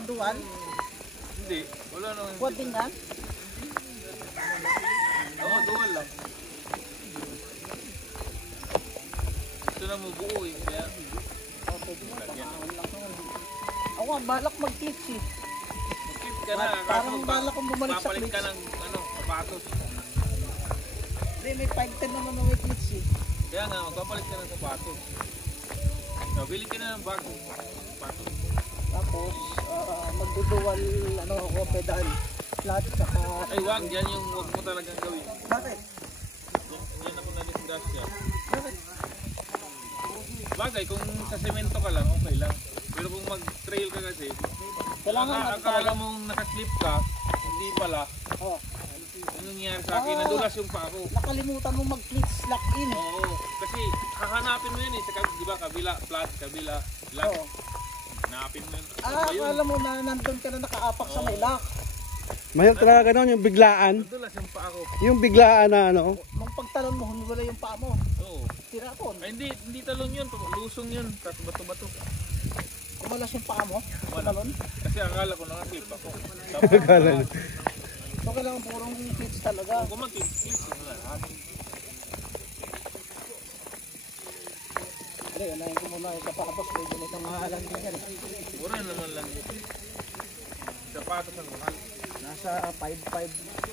Dual? Hindi, wala naman. Quad din yan? Oo, dual lang. Ito na mo buo eh, kaya... Ako nga, balak mag-clips eh. Mag-clip ka na, parang balak kong bumalik sa papalit clips. ka ng sapatos. Hindi, may 510 naman na may clips eh. Kaya nga, magpapalit ka ng sapatos. So, bili ka na ng bago. Sapatos. Tapos, magdudual, ako, pedal. Flat, saka... Ay, wag, yan yung wag mo talagang gawin. Bakit? Yan ako na-disgrasya. Bakit? Bagay, kung sa semento ka lang, okay lang. Pero kung mag-trail ka kasi, Kailangan akala mong nakaklip ka, hindi pala. Oh. Ano nangyari sa akin? Nadulas yung pa ako. Nakalimutan mo mag-clips lock in. Oo, kasi hahanapin mo yun eh. Sa, di ba, kabila, flat, kabila, lock. Oo. Hanapin mo yun. Akala mo na nandun ka na nakaapak sa may lock. Mahirap talaga ganun, yung biglaan. Nadulas yung pa ako. Yung biglaan na ano. Nung pagtalon mo, humiwala yung paa mo. Oo. Tirapon. Ay, hindi talon yun. Lusong yun. Tapos bato-bato. Kumalas yung paa mo. Talon. Kasi akala ko nakaklip ako. Akala na. So kailangan purong clips talaga. Kung mag-clip yun lahat. Hindi, unahin ko muna yung kapakapos. Medyo may kamahalan din yan. Mura naman lang yun. Sapatos ang mahal. Nasa 5.5.